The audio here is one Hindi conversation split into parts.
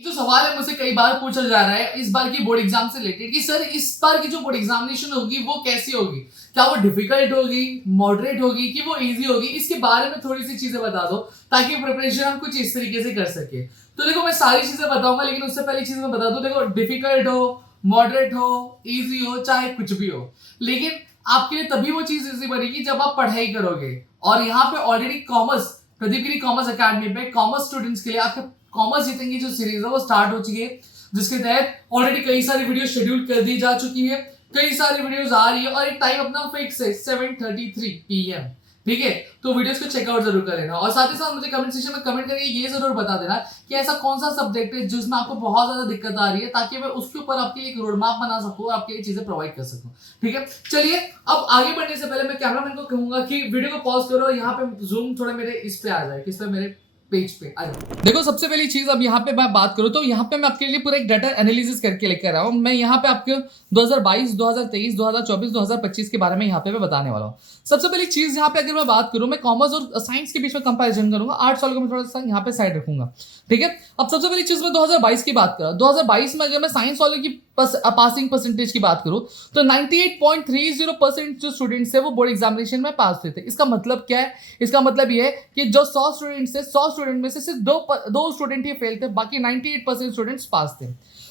जो सवाल है मुझसे कई बार पूछा जा रहा है इस बार की बोर्ड एग्जाम से रिलेटेड कि सर इस बार की जो बोर्ड एग्जामिनेशन होगी वो कैसी होगी, क्या वो डिफिकल्ट होगी, मॉडरेट होगी कि वो इजी होगी, इसके बारे में थोड़ी सी चीजें बता दो ताकि प्रिपरेशन हम कुछ इस तरीके से कर सके। तो देखो मैं सारी चीजें बताऊंगा लेकिन उससे पहले चीज मैं बता दूं, देखो डिफिकल्ट हो, मॉडरेट हो, इजी हो, चाहे कुछ भी हो, लेकिन आपके लिए तभी वो चीज इजी बनेगी जब आप पढ़ाई करोगे। और यहाँ पे ऑलरेडी कॉमर्स, प्रदीप गिरी कॉमर्स अकेडमी पे कॉमर्स स्टूडेंट्स के लिए आपके कॉमर्स जीतेंगे जो सीरीज है वो स्टार्ट हो चुकी है, जिसके तहत ऑलरेडी कई सारी वीडियो शेड्यूल कर दी जा चुकी है, कई सारी वीडियोस आ रही है और एक टाइम अपना फिक्स है 7:33 PM। ठीक है, तो वीडियोस को चेकआउट जरूर कर लेना और साथ ही साथ मुझे कमेंट सेक्शन में कमेंट करके ये जरूर बता देना कि ऐसा कौन सा सब्जेक्ट है जिसमें आपको बहुत ज्यादा दिक्कत आ रही है, ताकि मैं उसके ऊपर आपके लिए एक रोड मैप बना सकूं और आपके लिए चीजें प्रोवाइड कर सकूं। ठीक है, चलिए अब आगे बढ़ने से पहले मैं कैमरामैन को कहूंगा कि वीडियो को पॉज करो, यहाँ पे जूम थोड़ा मेरे इस पे आ जाए, किस पे, मेरे पेज पे आ जाओ। देखो सबसे पहली चीज अब यहाँ पे मैं बात करूँ तो यहाँ पे मैं आपके लिए पूरा एक डाटा एनालिसिस करके लेकर आया हूँ। मैं यहाँ पे आपके 2022, 2023, 2024, 2025 के बारे में यहाँ पे मैं बताने वाला हूँ। सबसे पहली चीज यहाँ पे अगर मैं बात करूँ, मैं कॉमर्स और साइंस के बीच में कंपैरिजन करूंगा, 8 साल को मैं थोड़ा सा यहाँ पे साइड रखूंगा। ठीक है, अब सबसे पहली चीज मैं 2022 की बात करूँ, 2022 में अगर मैं साइंस वालों की पासिंग परसेंटेज की बात करूँ तो 98.30% जो स्टूडेंट्स है वो बोर्ड एग्जामिनेशन में पास हुए थे। इसका मतलब क्या है? इसका मतलब ये है कि जो 100 स्टूडेंट्स थे, 100 स्टूडेंट में से सिर्फ दो स्टूडेंट ही फेल थे, बाकी 98% स्टूडेंट्स पास थे।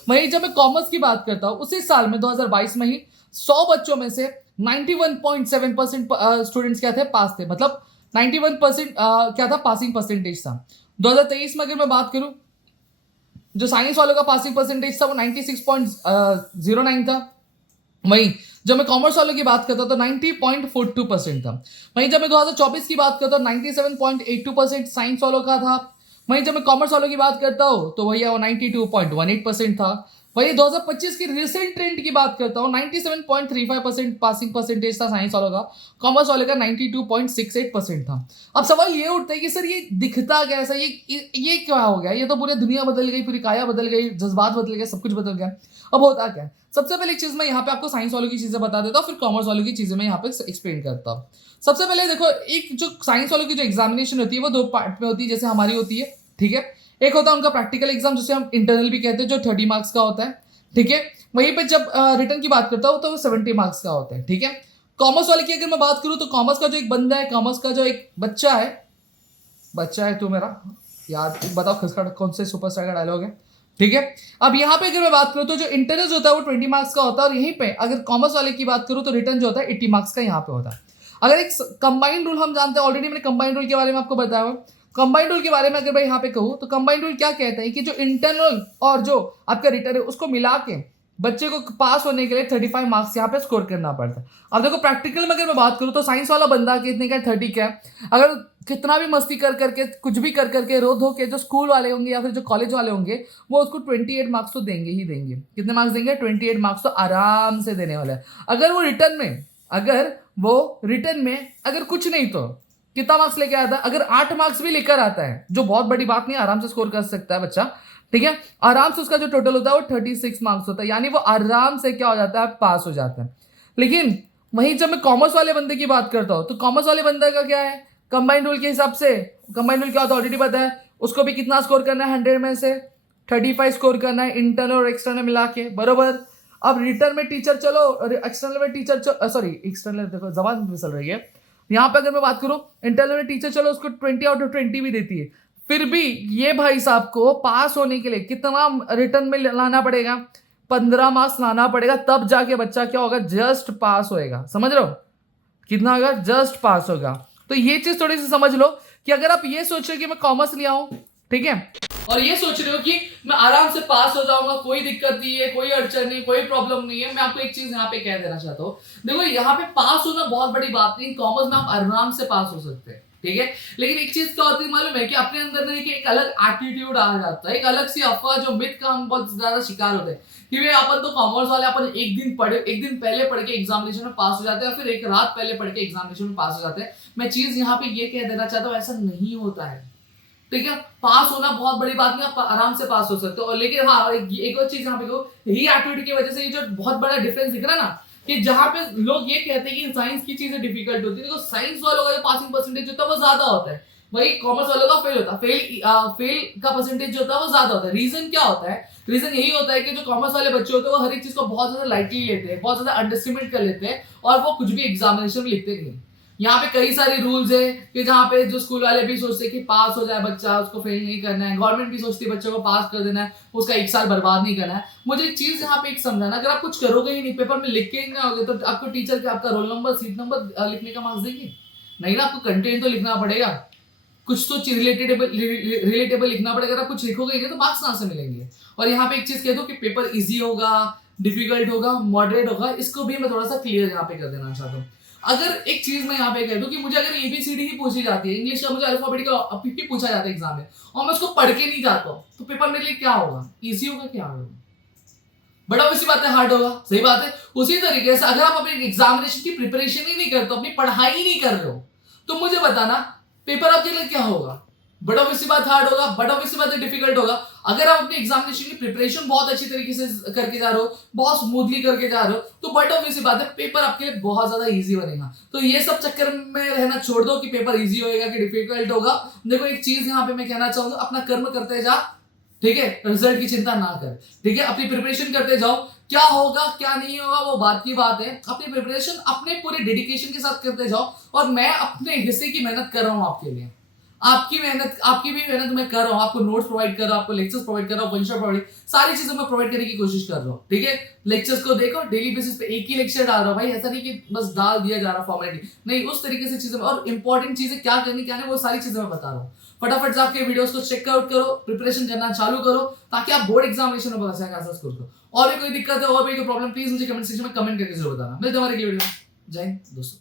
वहीं जब मैं कॉमर्स की बात करता हूँ, उसी साल में 2022 में ही 100 बच्चों में से 91.7% स्टूडेंट्स क्या थे? पास थे, मतलब 91% क्या था? पासिंग परसेंटेज था। 2023 में अगर मैं बात करूं, जो साइंस वालों का पासिंग परसेंटेज था वो 96.09 था। वहीं जब मैं कॉमर्स वालों की बात करता तो 90.42% था। वहीं जब मैं 2024 की बात करता हूँ 97.82% साइंस वालों का था। वहीं जब मैं कॉमर्स वालों की बात करता हूँ तो वही वो 92.18% था। वही 2025 की रिसेंट ट्रेंड की बात करता हूँ, 97.35% पासिंग परसेंटेज था साइंस वालों का, कॉमर्स वाले का 92.68% था। अब सवाल ये उठता है कि सर ये दिखता कैसा, ये क्या हो गया? ये तो पूरी दुनिया बदल गई, पूरी काया बदल गई, जज्बात बदल गए, सब कुछ बदल गया। अब होता क्या है? सबसे पहले चीज मैं यहाँ पे आपको साइंस वालों की चीजें बता देता हूँ, फिर कॉमर्स वालों की चीजें मैं यहाँ पे एक्सप्लेन करता हूँ। सबसे पहले देखो, एक जो साइंस वालों की जो एग्जामिनेशन होती है वो 2 पार्ट में होती है, जैसे हमारी होती है। ठीक है, एक होता है उनका प्रैक्टिकल एग्जाम जिसे हम इंटरनल भी कहते हैं, जो 30 मार्क्स का होता है। ठीक है, वहीं पे जब रिटर्न की बात करता हूँ तो वो 70 मार्क्स का होता है। ठीक है, कॉमर्स वाले की अगर मैं बात करूँ तो कॉमर्स का जो एक बंदा है, कॉमर्स का जो एक बच्चा है तो मेरा यार बताओ खिसका कौन से सुपरस्टार का डायलॉग है? ठीक है, अब यहाँ पे अगर मैं बात करूँ तो जो इंटरनल होता है वो 20 मार्क्स का होता है, और यहीं पे अगर कॉमर्स वाले की बात करूँ तो रिटर्न जो होता है 80 मार्क्स का यहाँ पे होता है। अगर एक कंबाइंड रूल हम जानते हैं, ऑलरेडी मैंने कंबाइंड रूल के बारे में आपको बताया। कंबाइंड रूल के बारे में अगर मैं यहाँ पे कहूँ तो कंबाइंड रूल क्या कहता है कि जो इंटरनल और जो आपका रिटर्न है उसको मिला के बच्चे को पास होने के लिए 35 मार्क्स यहाँ पे स्कोर करना पड़ता है। अब देखो प्रैक्टिकल में अगर मैं बात करूँ तो साइंस वाला बंदा कितने का 30 का है, अगर कितना भी मस्ती कर करके कुछ भी कर करके रो धो के जो स्कूल वाले होंगे या फिर जो कॉलेज वाले होंगे वो उसको 28 मार्क्स तो देंगे ही देंगे। कितने मार्क्स देंगे? 28 मार्क्स तो आराम से देने वाला है। अगर वो रिटर्न में अगर कुछ नहीं तो कितना मार्क्स लेके आता है? अगर 8 मार्क्स भी लेकर आता है, जो बहुत बड़ी बात नहीं, आराम से स्कोर कर सकता है बच्चा। ठीक है, आराम से उसका जो टोटल होता है वो 36 मार्क्स होता है, यानी वो आराम से क्या हो जाता है? पास हो जाता है। लेकिन वहीं जब मैं कॉमर्स वाले बंदे की बात करता हूँ तो कॉमर्स वाले बंदे का क्या है? कंबाइंड रूल के हिसाब से, कंबाइंड रूल क्या होता है ऑलरेडी पता है, उसको भी कितना स्कोर करना है? 100 में से 35 स्कोर करना है, इंटरनल और एक्सटर्नल मिला के, बरोबर। अब रिटर्न में टीचर चलो, एक्सटर्नल में टीचर सॉरी एक्सटर्नल, देखो जबान फिसल रही है यहाँ पे। अगर मैं बात करूं इंटरनल में टीचर चलो उसको 20 आउट ऑफ 20 भी देती है, फिर भी ये भाई साहब को पास होने के लिए कितना रिटर्न में लाना पड़ेगा? 15 मार्क्स लाना पड़ेगा, तब जाके बच्चा क्या होगा? जस्ट पास होएगा। समझ रहे हो कितना होगा? जस्ट पास होगा। तो ये चीज थोड़ी सी समझ लो कि अगर आप ये सोच रहे हो कि मैं कॉमर्स ले आऊं, ठीक है, और ये सोच रहे हो कि मैं आराम से पास हो जाऊंगा, कोई दिक्कत नहीं है, कोई अड़चन नहीं, कोई प्रॉब्लम नहीं है, मैं आपको एक चीज यहाँ पे कह देना चाहता हूँ। देखो यहाँ पे पास होना बहुत बड़ी बात नहीं, कॉमर्स में आप आराम से पास हो सकते हैं। ठीक है, लेकिन एक चीज क्या होती है मालूम है कि अपने अंदर ना एक अलग एटीट्यूड आ जाता है, एक अलग सी अफवाह, जो मिथ का हम बहुत ज्यादा शिकार होते हैं कि वे अपन तो कॉमर्स वाले, अपन एक दिन पहले पढ़ के एग्जामिनेशन में पास हो जाते हैं या फिर एक रात पहले पढ़ के एग्जामिनेशन में पास हो जाते हैं। मैं चीज यहाँ पे ये कह देना चाहता हूँ, ऐसा नहीं होता है। ठीक है, पास होना बहुत बड़ी बात नहीं, आप आराम से पास हो सकते हो। लेकिन हाँ, एक और चीज यहाँ पे यही एटीट्यूड की वजह से ये जो बहुत बड़ा डिफरेंस दिख रहा है ना, कि जहां पे लोग ये कहते हैं कि साइंस की चीजें डिफिकल्ट होती है, देखो साइंस वालों का जो पासिंग परसेंटेज होता है वो ज्यादा होता है, वही कॉमर्स वालों का फेल होता है। फेल का परसेंटेज जो होता है वो ज्यादा होता है। रीजन क्या होता है? रीजन यही होता है कि जो कॉमर्स वाले बच्चे होते हैं वो हर एक चीज को बहुत ज्यादा लाइटली लेते हैं, बहुत ज्यादा अंडरस्टिमेट कर लेते हैं और वो कुछ भी एग्जामिनेशन में लिखते नहीं। यहाँ पे कई सारे रूल्स है कि जहाँ पे जो स्कूल वाले भी सोचते हैं कि पास हो जाए बच्चा, उसको फेल नहीं करना है। गवर्नमेंट भी सोचती है बच्चों को पास कर देना है, उसका एक साल बर्बाद नहीं करना है। मुझे एक चीज यहाँ पे एक समझाना, अगर आप कुछ करोगे ही नहीं, पेपर में लिख के ही ना होगे, तो आपको टीचर के आपका रोल नंबर, सीट नंबर लिखने का मार्क्स देंगे? नहीं ना, आपको कंटेंट तो लिखना पड़ेगा, कुछ तो रिलेटेबल लिखना पड़ेगा। अगर आप कुछ लिखोगे नहीं तो मार्क्स कहाँ से मिलेंगे? और यहाँ पे एक चीज कह दो कि पेपर इजी होगा, डिफिकल्ट होगा, मॉडरेट होगा, इसको भी मैं थोड़ा सा क्लियर यहाँ पे कर देना चाहता हूँ। अगर एक चीज मैं यहाँ पे कह दूं कि मुझे अगर एबीसीडी ही पूछी जाती है, इंग्लिश का मुझे अल्फाबेट का पूछा जाता है एग्जाम में, और मैं उसको पढ़ के नहीं जाता हूँ, तो पेपर मेरे लिए क्या होगा? इजी होगा क्या होगा? बड़ा ऑब्वियसली बात है, हार्ड होगा। सही बात है। उसी तरीके से अगर आप अपने एग्जामिनेशन की प्रिपरेशन ही नहीं करते, अपनी पढ़ाई ही नहीं कर रहे हो, तो मुझे बताना पेपर आपके लिए क्या होगा? बड़ा ऑब्वियसली बात हार्ड होगा, बड़ा ऑब्वियसली बात डिफिकल्ट होगा। अगर आप अपनी एग्जामिनेशन की प्रिपरेशन बहुत अच्छी तरीके से करके जा रहे हो, बहुत स्मूथली करके जा रहे हो, तो बड़ा ऑब्वियसली बात है पेपर आपके लिए बहुत ज्यादा इजी बनेगा। तो ये सब चक्कर में रहना छोड़ दो कि पेपर इजी होएगा कि डिफिकल्ट होगा। देखो एक चीज यहाँ पे मैं कहना चाहूंगा, अपना कर्म करते जा, ठीक है? रिजल्ट की चिंता ना कर, ठीक है? अपनी प्रिपरेशन करते जाओ, क्या होगा क्या नहीं होगा वो बात की बात है। अपनी प्रिपरेशन अपने पूरे डेडिकेशन के साथ करते जाओ, और मैं अपने हिस्से की मेहनत कर रहा हूं आपके लिए। आपकी भी मेहनत मैं कर रहा हूं, आपको नोट्स प्रोवाइड कर रहा हूं, आपको लेक्चर्स प्रोवाइड कर रहा हूं, वन शॉट प्रोवाइड, सारी चीजें मैं प्रोवाइड करने की कोशिश कर रहा हूं, ठीक है? लेक्चर्स को देखो, डेली बेसिस पे एक ही लेक्चर डाल रहा हूं भाई, ऐसा नहीं कि बस डाल दिया जा रहा फॉर्मेलिटी, नहीं, उस तरीके से चीजें, और इंपॉर्टेंट चीजें क्या करनी क्या नहीं वो सारी चीजें मैं बता रहा हूँ। फटाफट से आपके वीडियोस को चेक आउट करो, प्रिपरेशन करना चालू करो, ताकि आप बोर्ड एग्जामिनेशन में बता सकें स्कोर करो। और भी कोई दिक्कत है और भी कोई प्रॉब्लम, प्लीज मुझे कमेंट सेक्शन में कमेंट करके जरूर बताना। मिलते हैं हमारे अगली वीडियो में। जय हिंद दोस्तों।